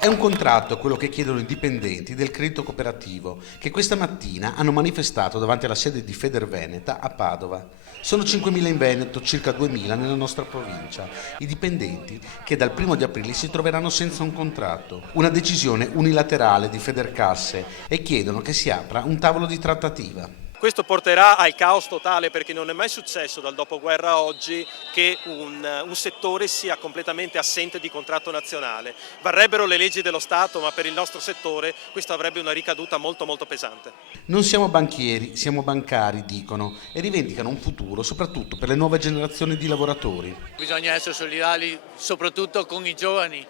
È un contratto quello che chiedono i dipendenti del credito cooperativo che questa mattina hanno manifestato davanti alla sede di Federveneta a Padova. Sono 5.000 in Veneto, circa 2.000 nella nostra provincia. I dipendenti che dal 1 aprile si troveranno senza un contratto, una decisione unilaterale di Federcasse e chiedono che si apra un tavolo di trattativa. Questo porterà al caos totale perché non è mai successo dal dopoguerra a oggi che un settore sia completamente assente di contratto nazionale. Varrebbero le leggi dello Stato, ma per il nostro settore questo avrebbe una ricaduta molto molto pesante. Non siamo banchieri, siamo bancari, dicono, e rivendicano un futuro soprattutto per le nuove generazioni di lavoratori. Bisogna essere solidali soprattutto con i giovani,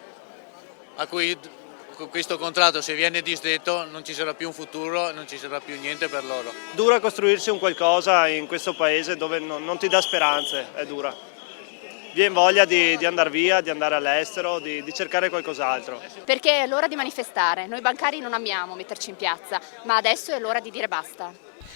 a cui con questo contratto, se viene disdetto, non ci sarà più un futuro, non ci sarà più niente per loro. Dura costruirsi un qualcosa in questo paese dove non ti dà speranze, è dura. Viene voglia di andare via, di andare all'estero, di cercare qualcos'altro. Perché è l'ora di manifestare, noi bancari non amiamo metterci in piazza, ma adesso è l'ora di dire basta.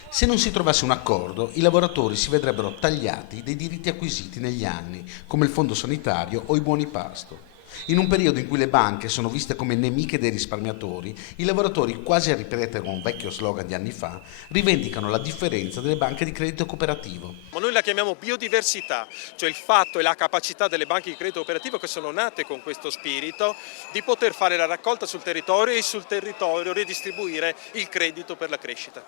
Se non si trovasse un accordo, i lavoratori si vedrebbero tagliati dei diritti acquisiti negli anni, come il fondo sanitario o i buoni pasto. In un periodo in cui le banche sono viste come nemiche dei risparmiatori, i lavoratori, quasi a ripetere un vecchio slogan di anni fa, rivendicano la differenza delle banche di credito cooperativo. Ma noi la chiamiamo biodiversità, cioè il fatto e la capacità delle banche di credito cooperativo che sono nate con questo spirito di poter fare la raccolta sul territorio e sul territorio ridistribuire il credito per la crescita.